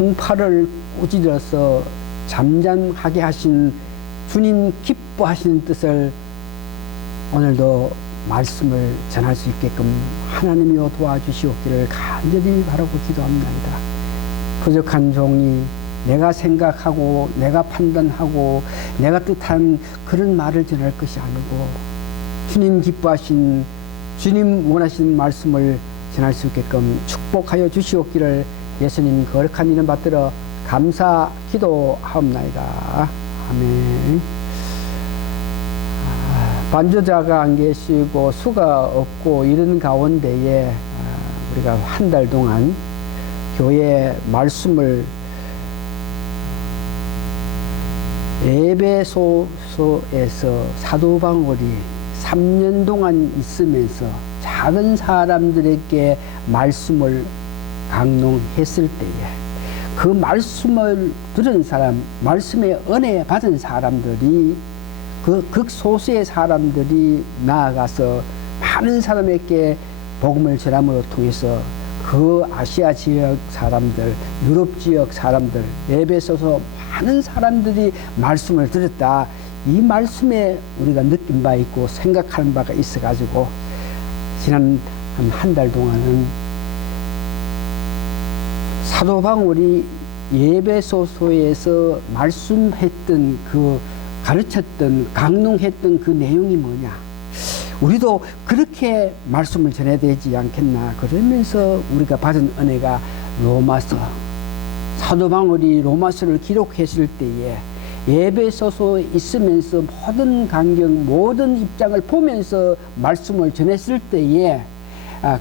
송파를 꾸짖어서 잠잠하게 하신 주님 기뻐하시는 뜻을 오늘도 말씀을 전할 수 있게끔 하나님이여 도와주시옵기를 간절히 바라고 기도합니다. 부족한 종이 내가 생각하고 내가 판단하고 내가 뜻한 그런 말을 전할 것이 아니고 주님 기뻐하신 주님 원하시는 말씀을 전할 수 있게끔 축복하여 주시옵기를 예수님 거룩한 이름 받들어 감사 기도하옵나이다. 아멘. 반주자가 안 계시고 수가 없고 이런 가운데에 우리가 한 달 동안 교회 말씀을 에베소서에서 사도 바울이 3년 동안 있으면서 작은 사람들에게 말씀을 강론했을 때에 그 말씀을 들은 사람, 말씀의 은혜 받은 사람들이 그 극소수의 사람들이 나아가서 많은 사람에게 복음을 전함으로 통해서 그 아시아 지역 사람들, 유럽 지역 사람들, 에베소서 많은 사람들이 말씀을 들었다. 이 말씀에 우리가 느낀 바 있고 생각하는 바가 있어가지고 지난 한 달 동안은 사도 바울이 에베소서에서 말씀했던 그 가르쳤던 강론했던 그 내용이 뭐냐, 우리도 그렇게 말씀을 전해야 되지 않겠나. 그러면서 우리가 받은 은혜가 로마서, 사도 바울이 로마서를 기록했을 때에 에베소서에 있으면서 모든 강경, 모든 입장을 보면서 말씀을 전했을 때에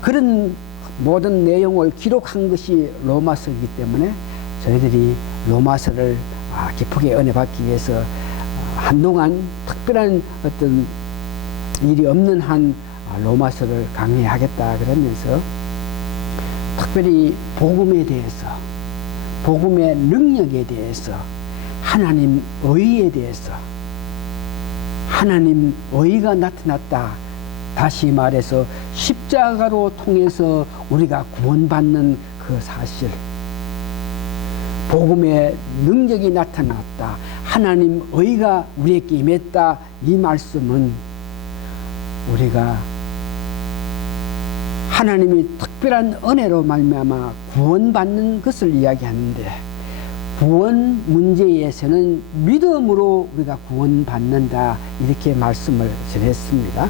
그런 모든 내용을 기록한 것이 로마서이기 때문에 저희들이 로마서를 깊게 은혜 받기 위해서 한동안 특별한 어떤 일이 없는 한 로마서를 강의하겠다 그러면서 특별히 복음에 대해서, 복음의 능력에 대해서, 하나님 의에 대해서, 하나님 의가 나타났다. 다시 말해서 십자가로 통해서 우리가 구원받는 그 사실, 복음의 능력이 나타났다. 하나님 의가 우리에게 임했다. 이 말씀은 우리가 하나님이 특별한 은혜로 말미암아 구원받는 것을 이야기하는데, 구원 문제에서는 믿음으로 우리가 구원받는다. 이렇게 말씀을 전했습니다.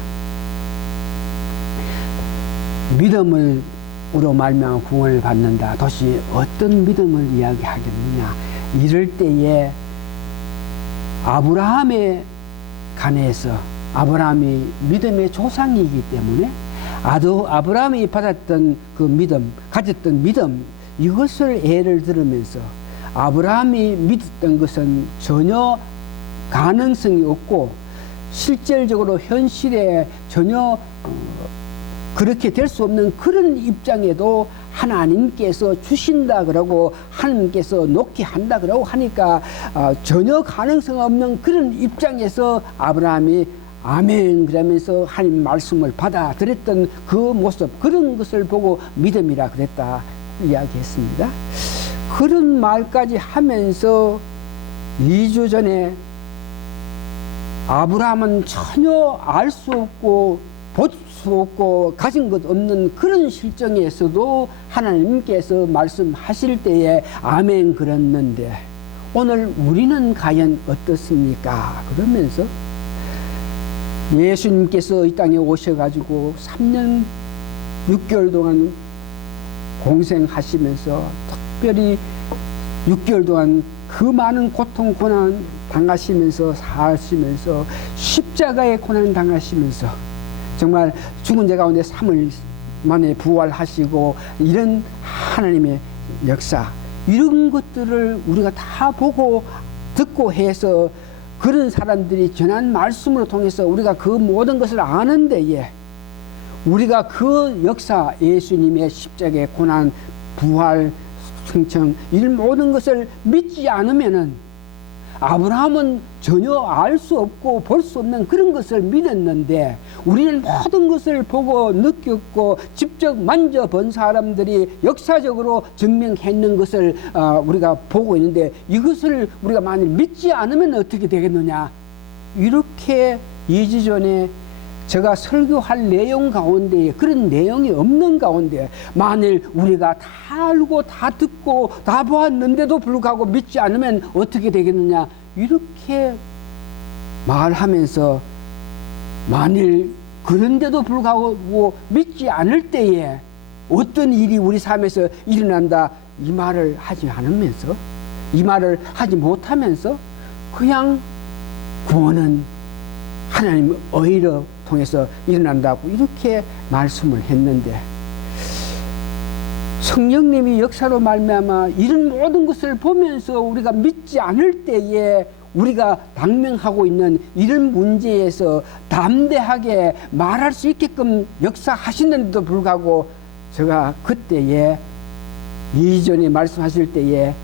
믿음으로 말미암아 구원을 받는다. 도대체 어떤 믿음을 이야기하겠느냐. 이럴 때에 아브라함에 관해서, 아브라함이 믿음의 조상이기 때문에 아브라함이 받았던 그 믿음, 가졌던 믿음, 이것을 예를 들으면서 아브라함이 믿었던 것은 전혀 가능성이 없고 실질적으로 현실에 전혀 그렇게 될 수 없는 그런 입장에도 하나님께서 주신다 그러고 하나님께서 놓게 한다 그러고 하니까 전혀 가능성 없는 그런 입장에서 아브라함이 아멘 그러면서 하나님 말씀을 받아들였던 그 모습, 그런 것을 보고 믿음이라 그랬다 이야기했습니다. 그런 말까지 하면서 2주 전에 아브라함은 전혀 알 수 없고 볼 수 없고 가진 것 없는 그런 실정에서도 하나님께서 말씀하실 때에 아멘 그랬는데 오늘 우리는 과연 어떻습니까? 그러면서 예수님께서 이 땅에 오셔가지고 3년 6개월 동안 공생하시면서 특별히 6개월 동안 그 많은 고통 고난 당하시면서 사시면서 십자가의 고난 당하시면서 정말 죽은 자 가운데 3일 만에 부활하시고 이런 하나님의 역사, 이런 것들을 우리가 다 보고 듣고 해서 그런 사람들이 전한 말씀으로 통해서 우리가 그 모든 것을 아는 데에 우리가 그 역사, 예수님의 십자가의 고난, 부활, 승천, 이 모든 것을 믿지 않으면은 아브라함은 전혀 알 수 없고 볼 수 없는 그런 것을 믿었는데 우리는 모든 것을 보고 느꼈고 직접 만져본 사람들이 역사적으로 증명했는 것을 우리가 보고 있는데, 이것을 우리가 만일 믿지 않으면 어떻게 되겠느냐. 이렇게 2주 전에 제가 설교할 내용 가운데 그런 내용이 없는 가운데 만일 우리가 다 알고 다 듣고 다 보았는데도 불구하고 믿지 않으면 어떻게 되겠느냐, 이렇게 말하면서 만일 그런데도 불구하고 믿지 않을 때에 어떤 일이 우리 삶에서 일어난다, 이 말을 하지 않으면서, 이 말을 하지 못하면서 그냥 구원은 하나님의 의로 통해서 일어난다고 이렇게 말씀을 했는데, 성령님이 역사로 말미암아 이런 모든 것을 보면서 우리가 믿지 않을 때에 우리가 당면하고 있는 이런 문제에서 담대하게 말할 수 있게끔 역사하시는데도 불구하고, 제가 그때에 이전에 말씀하실 때에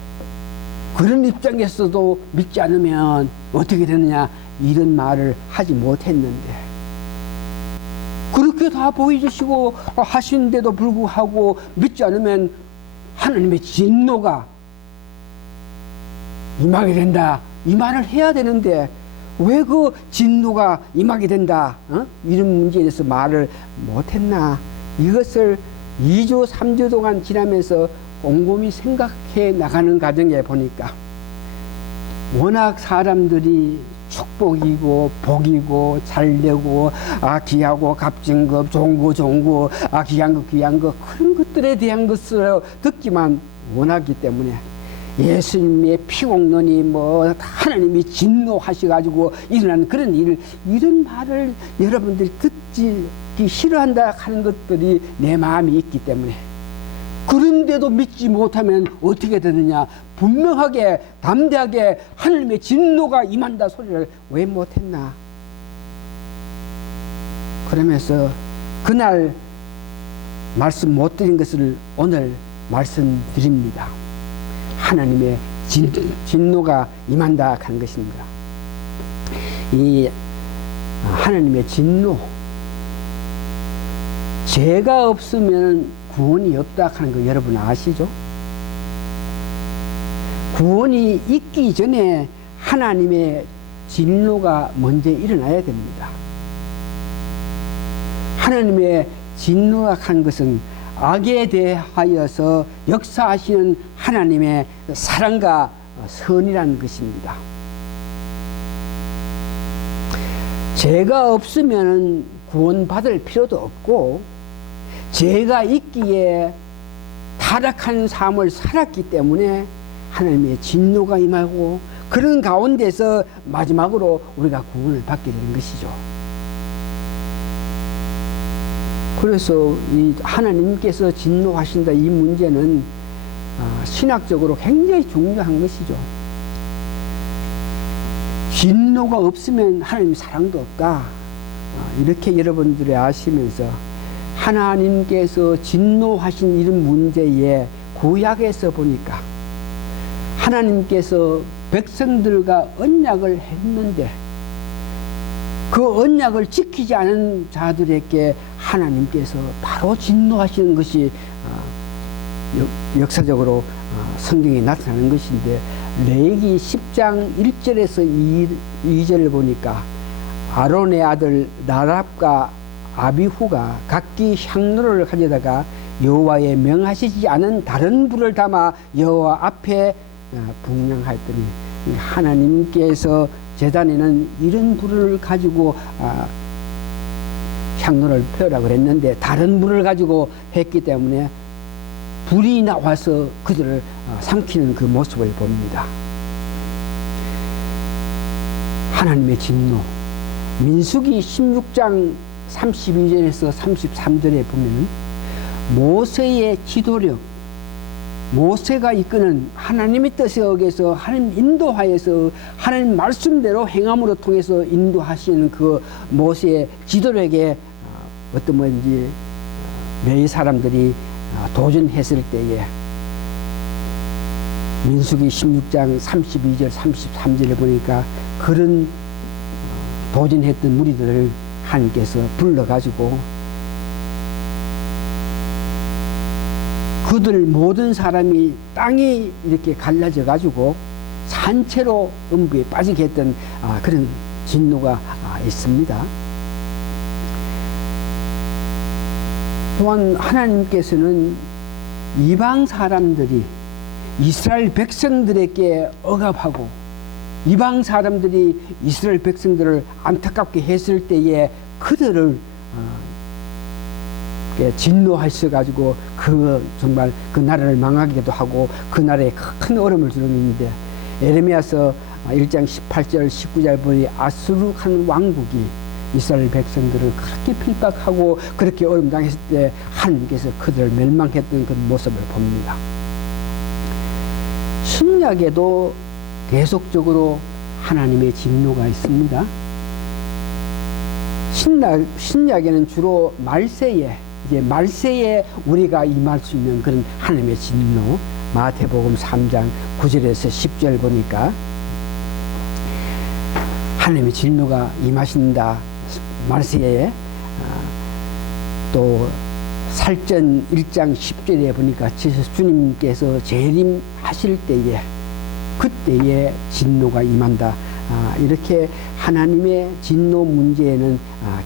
그런 입장에서도 믿지 않으면 어떻게 되느냐, 이런 말을 하지 못했는데, 그렇게 다 보여주시고 하시는데도 불구하고 믿지 않으면 하나님의 진노가 임하게 된다, 이 말을 해야 되는데 왜 그 진노가 임하게 된다, 이런 문제에 대해서 말을 못했나. 이것을 2주 3주 동안 지나면서 곰곰이 생각해 나가는 과정에 보니까 워낙 사람들이 축복이고 복이고 잘되고 귀하고 값진 것, 좋은 거, 귀한 거 그런 것들에 대한 것을 듣기만 원하기 때문에 예수님의 피공론이 뭐 하나님이 진노하셔가지고 일어난 그런 이런 말을 여러분들이 듣기 싫어한다 하는 것들이 내 마음에 있기 때문에, 그런데도 믿지 못하면 어떻게 되느냐, 분명하게 담대하게 하나님의 진노가 임한다 소리를 왜 못했나. 그러면서 그날 말씀 못 드린 것을 오늘 말씀드립니다. 하나님의 진노가 임한다 하는 것입니다. 이 하나님의 진노, 죄가 없으면 구원이 없다 하는 거 여러분 아시죠? 구원이 있기 전에 하나님의 진노가 먼저 일어나야 됩니다. 하나님의 진노가 한 것은 악에 대하여서 역사하시는 하나님의 사랑과 선이라는 것입니다. 죄가 없으면 구원받을 필요도 없고, 죄가 있기에 타락한 삶을 살았기 때문에 하나님의 진노가 임하고, 그런 가운데서 마지막으로 우리가 구원을 받게 되는 것이죠. 그래서 이 하나님께서 진노하신다, 이 문제는 신학적으로 굉장히 중요한 것이죠. 진노가 없으면 하나님 사랑도 없다, 이렇게 여러분들이 아시면서 하나님께서 진노하신 이런 문제에 구약에서 보니까 하나님께서 백성들과 언약을 했는데 그 언약을 지키지 않은 자들에게 하나님께서 바로 진노하시는 것이 역사적으로 성경에 나타나는 것인데, 레위기 10장 1절에서 2절을 보니까 아론의 아들 나답과 아비후가 각기 향로를 가져다가 여호와의 명하시지 않은 다른 불을 담아 여호와 앞에 분향하였더니, 하나님께서 제단에는 이런 불을 가지고 향로를 펴라 그랬는데 다른 불을 가지고 했기 때문에 불이 나와서 그들을 삼키는 그 모습을 봅니다. 하나님의 진노, 민수기 16장 32절에서 33절에 보면 모세의 지도력, 모세가 이끄는 하나님의 뜻에 의해서 하나님 인도하여서 하나님 말씀대로 행함으로 통해서 인도하시는 그 모세의 지도력에 어떤 뭔지 레위 사람들이 도전했을 때에 민수기 16장 32절 33절을 보니까 그런 도전했던 무리들을 하나님께서 불러가지고 그들 모든 사람이 땅이 이렇게 갈라져 가지고 산채로 음부에 빠지게 했던 그런 진노가 있습니다. 또한 하나님께서는 이방 사람들이 이스라엘 백성들에게 억압하고 이방 사람들이 이스라엘 백성들을 안타깝게 했을 때에 그들을 진노하셔가지고 정말 그 나라를 망하기도 하고 그 나라에 큰 어려움을 주는데, 에레미야서 1장 18절 19절 보니 아수르한 왕국이 이스라엘 백성들을 그렇게 핍박하고 그렇게 어려움 당했을 때 하나님께서 그들을 멸망했던 그 모습을 봅니다. 신약에도 계속적으로 하나님의 진노가 있습니다. 신약에는 주로 말세에 우리가 임할 수 있는 그런 하나님의 진노, 마태복음 3장 9절에서 10절 보니까 하나님의 진노가 임하신다. 말세에 또 살전 1장 10절에 보니까 주님께서 재림하실 때에 그때에 진노가 임한다. 이렇게 하나님의 진노 문제에는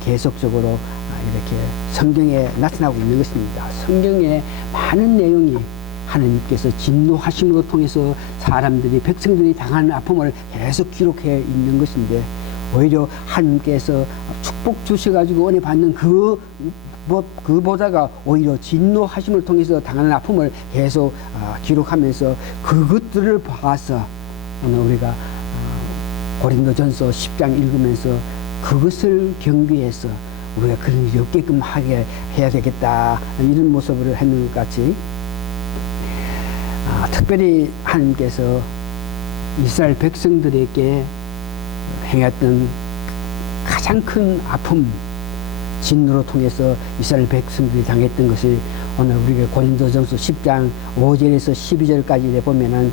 계속적으로 이렇게 성경에 나타나고 있는 것입니다. 성경에 많은 내용이 하나님께서 진노하심으로 통해서 백성들이 당하는 아픔을 계속 기록해 있는 것인데, 오히려 하나님께서 축복 주셔가지고 은혜 받는 그보다가 오히려 진노하심을 통해서 당하는 아픔을 계속 기록하면서 그것들을 봐서 오늘 우리가 고린도전서 10장 읽으면서 그것을 경계해서 우리가 그런 일이 없게끔 하게 해야 되겠다, 이런 모습을 했는 것 같이 특별히 하나님께서 이스라엘 백성들에게 행했던 가장 큰 아픔, 진노로 통해서 이스라엘 백성들이 당했던 것이 오늘 우리가 고린도전서 10장 5절에서 12절까지 보면은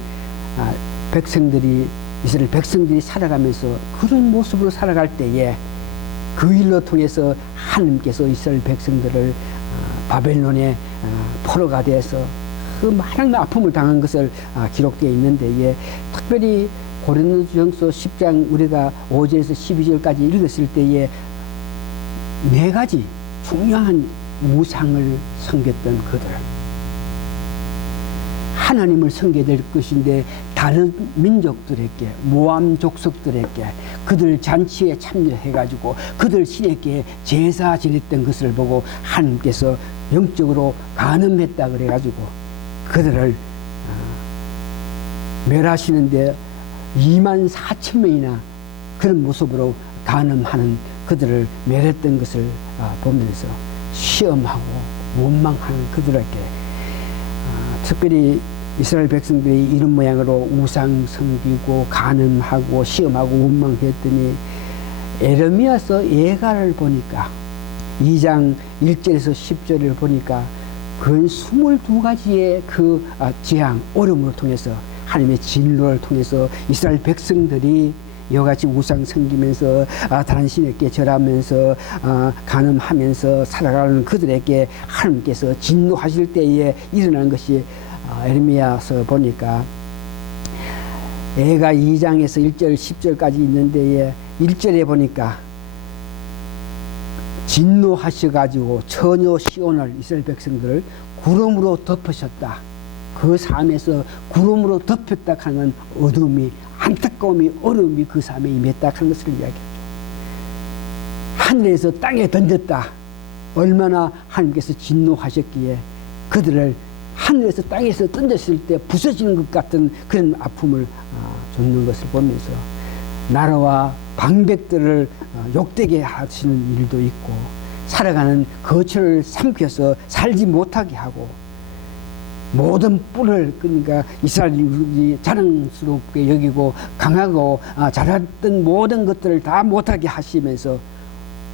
이스라엘 백성들이 살아가면서 그런 모습으로 살아갈 때에 그 일로 통해서 하나님께서 이스라엘 백성들을 바벨론의 포로가 돼서 그 많은 아픔을 당한 것을 기록되어 있는데, 특별히 고린도전서 10장 우리가 5절에서 12절까지 읽었을 때에 4가지 중요한 우상을 섬겼던 그들, 하나님을 섬겨야 될 것인데 다른 민족들에게, 모함 족속들에게 그들 잔치에 참여해가지고 그들 신에게 제사 지냈던 것을 보고 하나님께서 영적으로 간음했다 그래가지고 그들을 멸하시는데 24,000명이나 그런 모습으로 간음하는 그들을 멸했던 것을 보면서 시험하고 원망하는 그들에게 특별히 이스라엘 백성들이 이런 모양으로 우상 섬기고 간음하고 시험하고 원망했더니 에레미야서 예가를 보니까 2장 1절에서 10절을 보니까 그 22가지의 그 재앙, 어려움을 통해서 하나님의 진노를 통해서 이스라엘 백성들이 이와같이 우상 섬기면서 다른 신에게 절하면서 간음하면서 살아가는 그들에게 하나님께서 진노하실 때에 일어나는 것이 에레미야서 보니까 예가 2장에서 1절 10절까지 있는데 1절에 보니까 진노하셔가지고 처녀 시온을 이스라엘 백성들을 구름으로 덮으셨다. 그 삶에서 구름으로 덮였다 하는 어둠이, 안타까움이, 어려움이 그 삶에 임했다 하는 것을 이야기하죠. 하늘에서 땅에 던졌다. 얼마나 하나님께서 진노하셨기에 그들을 하늘에서 땅에서 던졌을 때 부서지는 것 같은 그런 아픔을 줬는 것을 보면서 나라와 방백들을 욕되게 하시는 일도 있고 살아가는 거처를 삼켜서 살지 못하게 하고 모든 뿔을, 그러니까 이스라엘이 자랑스럽게 여기고 강하고 잘했던 모든 것들을 다 못하게 하시면서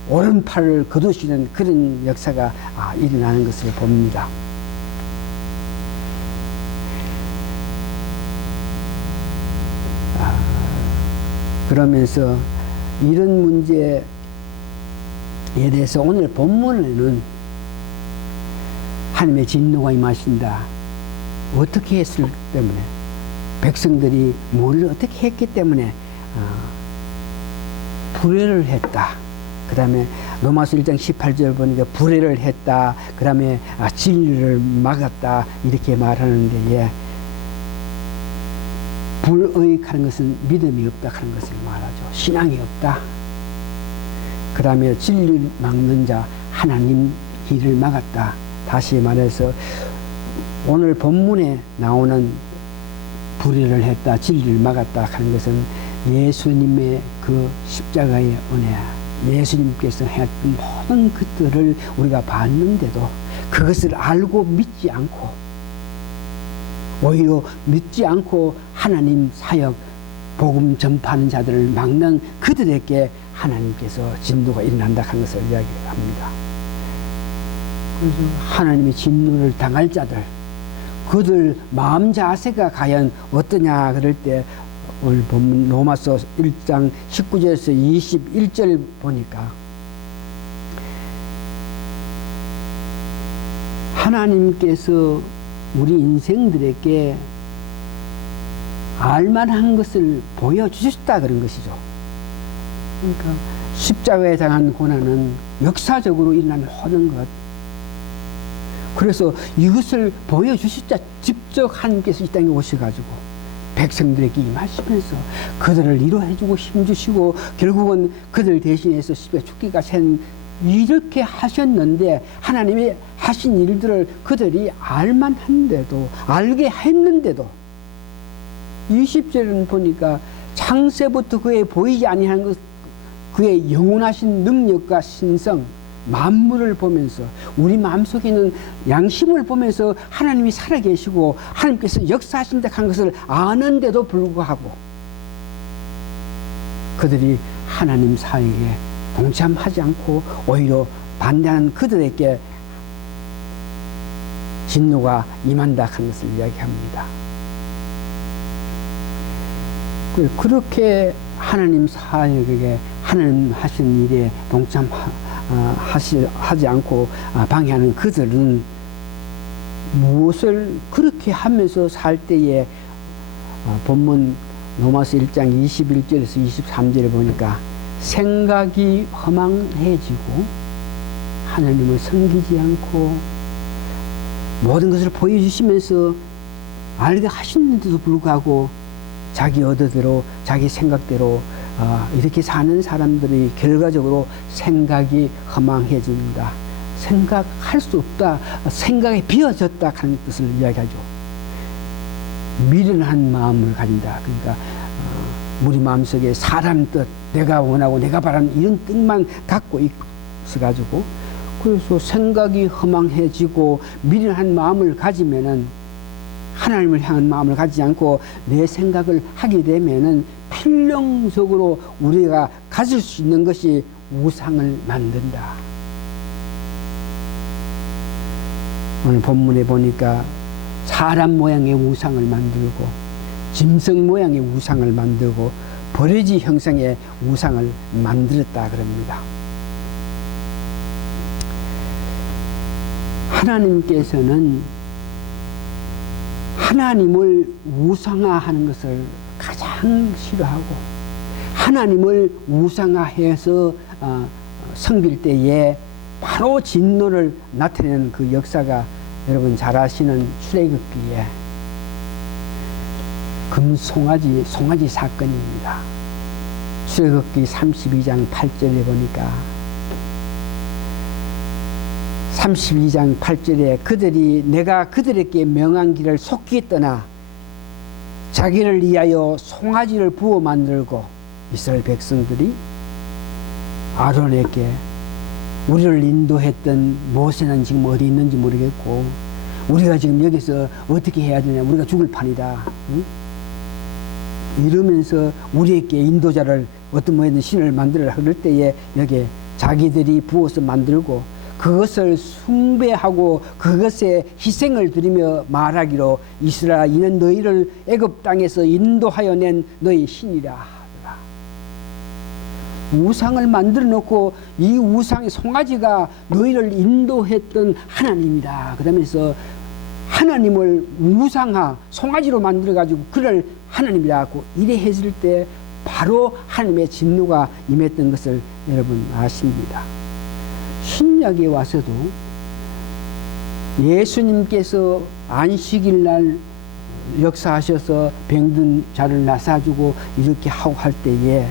오른팔을 거두시는 그런 역사가 일어나는 것을 봅니다. 그러면서 이런 문제, 이에 대해서 오늘 본문에는 하나님의 진노가 임하신다. 어떻게 했을 때문에, 백성들이 뭐를 어떻게 했기 때문에 불의를 했다. 그 다음에 로마서 1장 18절 보니까 불의를 했다. 그 다음에 진리를 막았다. 이렇게 말하는데, 예. 불의하는 것은 믿음이 없다 하는 것을 말하죠. 신앙이 없다. 그 다음에 진리를 막는 자, 하나님 길을 막았다. 다시 말해서 오늘 본문에 나오는 불의를 했다, 진리를 막았다 하는 것은 예수님의 그 십자가의 은혜, 예수님께서 했던 모든 것들을 우리가 봤는데도 그것을 알고 믿지 않고, 오히려 믿지 않고 하나님 사역, 복음 전파하는 자들을 막는 그들에게 하나님께서 진노가 일어난다 하는 것을 이야기합니다. 그래서 하나님의 진노를 당할 자들, 그들 마음 자세가 과연 어떠냐 그럴 때 오늘 본문 로마서 1장 19절에서 21절 보니까 하나님께서 우리 인생들에게 알만한 것을 보여주셨다 그런 것이죠. 그러니까 십자가에 당한 고난은 역사적으로 일어난 모든 것, 그래서 이것을 보여주셨자 직접 하나님께서 이 땅에 오셔가지고 백성들에게 임하시면서 그들을 위로해주고 힘주시고 결국은 그들 대신해서 십자가에 죽기가 센 이렇게 하셨는데, 하나님이 하신 일들을 그들이 알만한데도, 알게 했는데도 20절은 보니까 창세부터 그의 보이지 아니하는 것, 그의 영원하신 능력과 신성, 만물을 보면서 우리 마음속에 있는 양심을 보면서 하나님이 살아계시고 하나님께서 역사하신다 한 것을 아는데도 불구하고 그들이 하나님 사역에 동참하지 않고 오히려 반대하는 그들에게 진노가 임한다 하는 것을 이야기합니다. 그렇게 하나님 사역에게 하나님 하신 일에 하지 않고 방해하는 그들은 무엇을 그렇게 하면서 살 때에 본문 로마서 1장 21절에서 23절에 보니까 생각이 허망해지고 하나님을 섬기지 않고 모든 것을 보여주시면서 알게 하시는데도 불구하고 자기 의도대로 자기 생각대로 이렇게 사는 사람들이 결과적으로 생각이 허망해진다. 생각할 수 없다. 생각이 비어졌다 하는 뜻을 이야기하죠. 미련한 마음을 가진다. 그러니까 우리 마음속에 사람 뜻, 내가 원하고 내가 바라는 이런 뜻만 갖고 있어가지고, 그래서 생각이 허망해지고 미련한 마음을 가지면은, 하나님을 향한 마음을 가지지 않고 내 생각을 하게 되면은 필연적으로 우리가 가질 수 있는 것이 우상을 만든다. 오늘 본문에 보니까 사람 모양의 우상을 만들고 짐승 모양의 우상을 만들고 버러지 형상의 우상을 만들었다 그럽니다. 하나님께서는 하나님을 우상화하는 것을 가장 싫어하고, 하나님을 우상화해서 섬길 때에 바로 진노를 나타내는 그 역사가 여러분 잘 아시는 출애굽기에 금송아지 사건입니다. 출애굽기 32장 8절에 보니까 32장 8절에 내가 그들에게 명한 길을 속히 떠나 자기를 위하여 송아지를 부어 만들고, 이스라엘 백성들이 아론에게 우리를 인도했던 모세는 지금 어디 있는지 모르겠고 우리가 지금 여기서 어떻게 해야 되냐, 우리가 죽을 판이다, 응? 이러면서 우리에게 인도자를 어떤 모양의 신을 만들어라 그럴 때에 여기에 자기들이 부어서 만들고 그것을 숭배하고 그것에 희생을 드리며 말하기로 이스라엘 이는 너희를 애굽 땅에서 인도하여 낸 너희 신이라 하더라. 우상을 만들어 놓고 이 우상의 송아지가 너희를 인도했던 하나님이다. 그러면서 하나님을 우상화, 송아지로 만들어가지고 그를 하나님이라고 이래 했을 때 바로 하나님의 진노가 임했던 것을 여러분 아십니다. 신약에 와서도 예수님께서 안식일 날 역사하셔서 병든 자를 나사주고 이렇게 하고 할 때에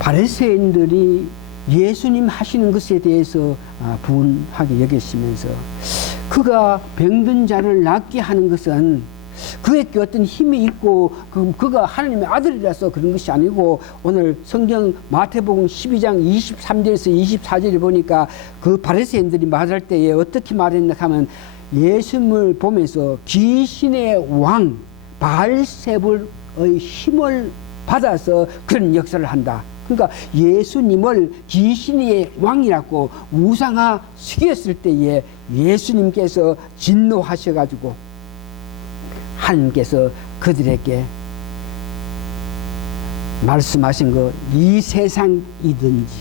바리새인들이 예수님 하시는 것에 대해서 분하게 여기시면서 그가 병든 자를 낫게 하는 것은 그에게 어떤 힘이 있고 그가 하나님의 아들이라서 그런 것이 아니고 오늘 성경 마태복음 12장 23절에서 24절을 보니까 그 바리새인들이 말할 때에 어떻게 말했나 하면 예수님을 보면서 귀신의 왕 바알세불의 힘을 받아서 그런 역사를 한다. 그러니까 예수님을 귀신의 왕이라고 우상화 시켰을 때에 예수님께서 진노하셔가지고 하나님께서 그들에게 말씀하신 거 이 세상이든지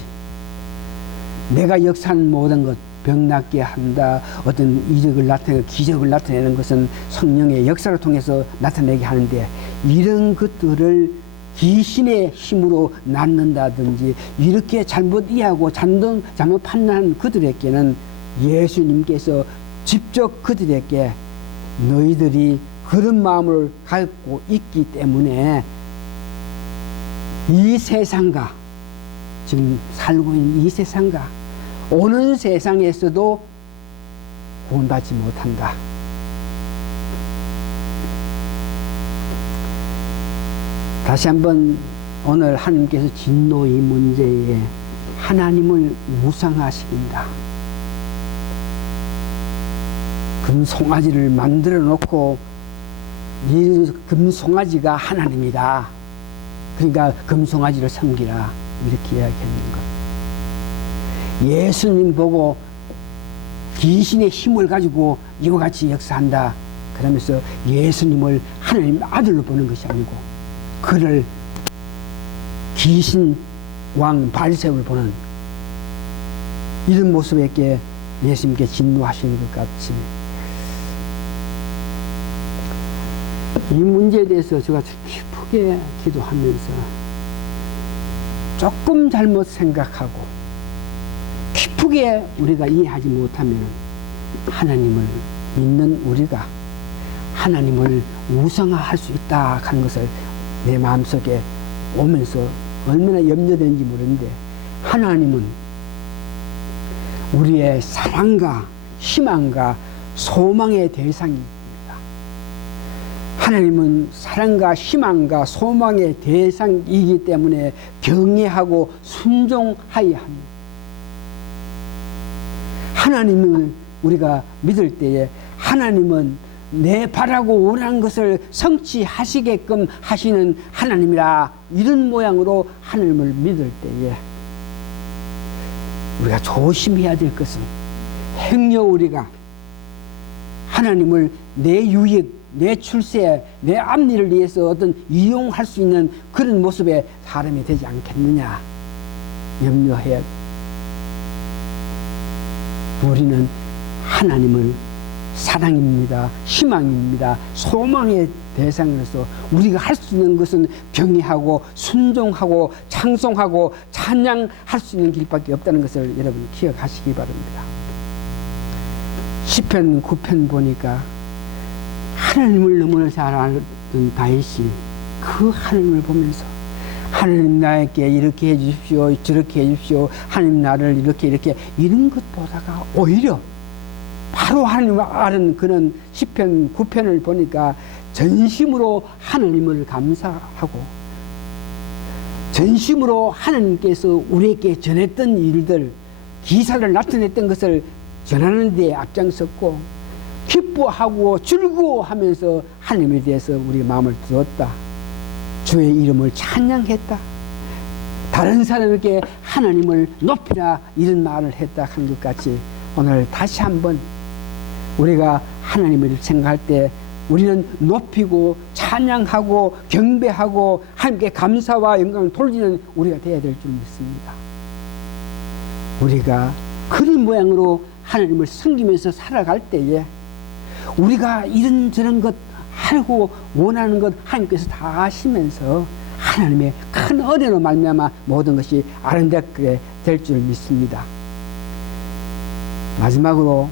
내가 역사하는 모든 것 병 낫게 한다 어떤 이적을 나타내고 기적을 나타내는 것은 성령의 역사를 통해서 나타내게 하는데 이런 것들을 귀신의 힘으로 낳는다든지 이렇게 잘못 이해하고 잘못 판단한 그들에게는 예수님께서 직접 그들에게 너희들이 그런 마음을 갖고 있기 때문에 이 세상과 지금 살고 있는 이 세상과 오는 세상에서도 구원받지 못한다. 다시 한번 오늘 하나님께서 진노 이 문제에 하나님을 우상화시킨다. 금송아지를 만들어 놓고 이 금송아지가 하나님이다. 그러니까 금송아지를 섬기라. 이렇게 이야기하는 것. 예수님 보고 귀신의 힘을 가지고 이와 같이 역사한다. 그러면서 예수님을 하나님 아들로 보는 것이 아니고 그를 귀신 왕 바리새인을 보는 이런 모습에게 예수님께 진노하시는 것 같이 이 문제에 대해서 제가 깊게 기도하면서 조금 잘못 생각하고 깊게 우리가 이해하지 못하면 하나님을 믿는 우리가 하나님을 우상화할 수 있다 하는 것을 내 마음속에 오면서 얼마나 염려되는지 모르는데 하나님은 우리의 사랑과 희망과 소망의 대상입니다. 하나님은 사랑과 희망과 소망의 대상이기 때문에 경외하고 순종하여야 합니다. 하나님을 우리가 믿을 때에 하나님은 내 바라고 원하는 것을 성취하시게끔 하시는 하나님이라 이런 모양으로 하나님을 믿을 때에 우리가 조심해야 될 것은 행여 우리가 하나님을 내 유익, 내 출세, 내 앞일을 위해서 어떤 이용할 수 있는 그런 모습의 사람이 되지 않겠느냐 염려해야 돼. 우리는 하나님을 사랑입니다. 희망입니다. 소망의 대상으로서 우리가 할 수 있는 것은 경외하고 순종하고 찬송하고 찬양할 수 있는 길밖에 없다는 것을 여러분 기억하시기 바랍니다. 시편 9편 보니까 하나님을 너무나 잘 알던 다윗이 그 하나님을 보면서 하나님 나에게 이렇게 해주십시오 저렇게 해주십시오 하나님 나를 이렇게 이런 것보다가 오히려 바로 하나님을 아는 그런 시편 9편을 보니까 전심으로 하나님을 감사하고 전심으로 하나님께서 우리에게 전했던 일들 기사를 나타냈던 것을 전하는 데 앞장섰고 기뻐하고 즐거워하면서 하나님에 대해서 우리 마음을 두었다. 주의 이름을 찬양했다. 다른 사람에게 하나님을 높이라 이런 말을 했다 한 것 같이 오늘 다시 한번 우리가 하나님을 생각할 때 우리는 높이고 찬양하고 경배하고 하나님께 감사와 영광을 돌리는 우리가 되어야 될 줄 믿습니다. 우리가 그런 모양으로 하나님을 섬기면서 살아갈 때에 우리가 이런저런 것 하고 원하는 것 하나님께서 다 하시면서 하나님의 큰 은혜로 말미암아 모든 것이 아름답게 될 줄 믿습니다. 마지막으로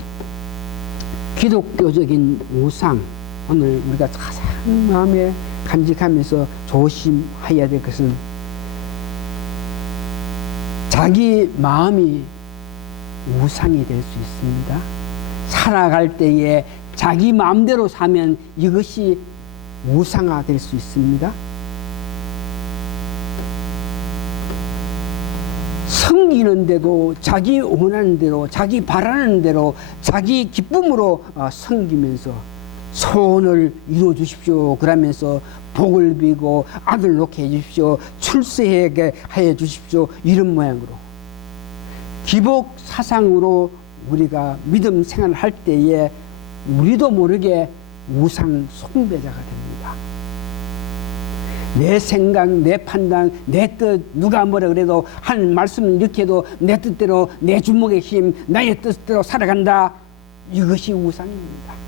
기독교적인 우상, 오늘 우리가 가장 마음에 간직하면서 조심해야 될 것은 자기 마음이 우상이 될 수 있습니다. 살아갈 때에 자기 마음대로 사면 이것이 우상화 될 수 있습니다. 섬기는데도 자기 원하는 대로, 자기 바라는 대로, 자기 기쁨으로 섬기면서 소원을 이루어 주십시오 그러면서 복을 비고 아들 놓게 해주십시오, 출세하게 해 주십시오, 이런 모양으로 기복 사상으로 우리가 믿음 생활을 할 때에 우리도 모르게 우상 숭배자가 됩니다. 내 생각, 내 판단, 내 뜻, 누가 뭐라 그래도 하는 말씀을 이렇게 해도 내 뜻대로, 내 주먹의 힘, 나의 뜻대로 살아간다. 이것이 우상입니다.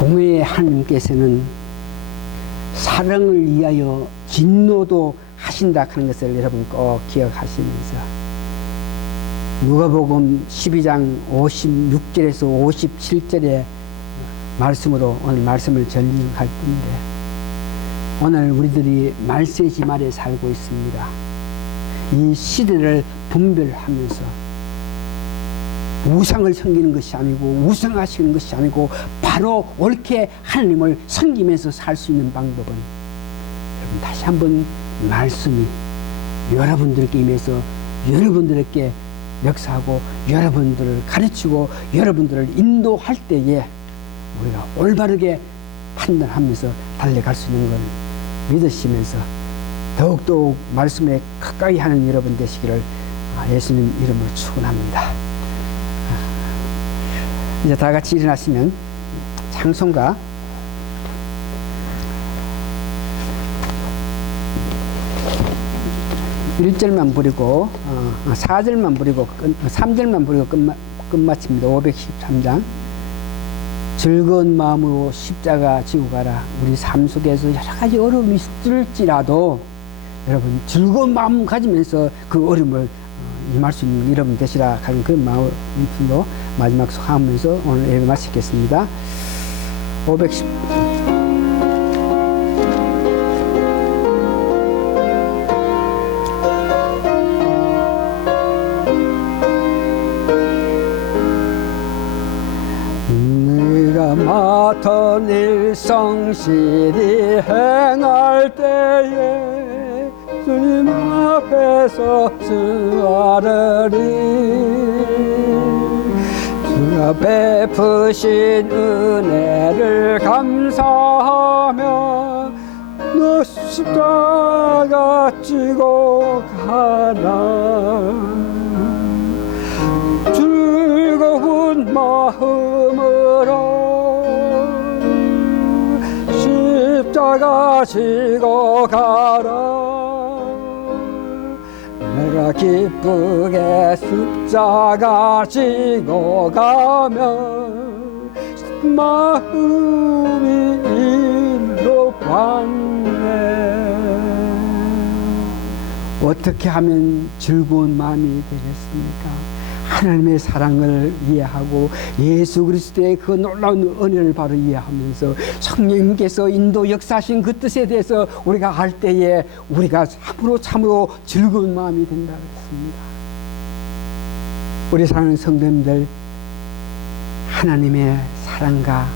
공의의 하나님께서는 사랑을 위하여 진노도 하신다 하는 것을 여러분 꼭 기억하시면서 누가복음 12장 56절에서 57절의 말씀으로 오늘 말씀을 전할 뿐인데, 오늘 우리들이 말세지 말에 살고 있습니다. 이 시대를 분별하면서 우상을 섬기는 것이 아니고 우상하시는 것이 아니고 바로 옳게 하나님을 섬기면서 살 수 있는 방법은, 여러분 다시 한번 말씀이 여러분들께 임해서 여러분들에게 역사하고 여러분들을 가르치고 여러분들을 인도할 때에 우리가 올바르게 판단하면서 달려갈 수 있는 걸 믿으시면서 더욱더욱 말씀에 가까이 하는 여러분 되시기를 예수님 이름으로 축원합니다. 이제 다 같이 일어나시면 찬송가 1절만 부리고 4절만 부리고 3절만 부리고 끝마칩니다. 513장. 즐거운 마음으로 십자가 지고 가라. 우리 삶 속에서 여러 가지 어려움이 있을지라도 여러분 즐거운 마음 가지면서 그 어려움을 임할 수 있는 여러분 되시라 하는 그 마음으로 마지막 소감하면서 오늘 예배 마치겠습니다. 510 네가 맡은 일 성실히 행할 때에 주님 앞에서 수하르리. 주가 베푸신 은혜를 감사하며 너 십자가 지고 가라. 즐거운 마음으로 십자가 지고 가라. 내가 기쁘게 십자가 지고 가면 마음이 일로 받네. 어떻게 하면 즐거운 마음이 되겠습니까? 하나님의 사랑을 이해하고 예수 그리스도의 그 놀라운 은혜를 바로 이해하면서 성령님께서 인도 역사하신 그 뜻에 대해서 우리가 알 때에 우리가 참으로 즐거운 마음이 된다 그랬습니다. 우리 사랑하는 성도님들, 하나님의 사랑과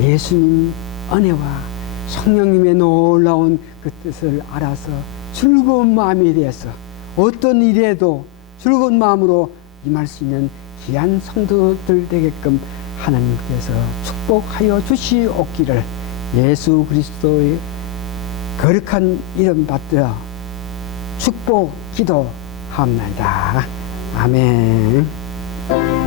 예수님 은혜와 성령님의 놀라운 그 뜻을 알아서 즐거운 마음이 되어서 어떤 일에도 즐거운 마음으로 임할 수 있는 귀한 성도들 되게끔 하나님께서 축복하여 주시옵기를 예수 그리스도의 거룩한 이름 받들어 축복 기도하옵나이다. 아멘.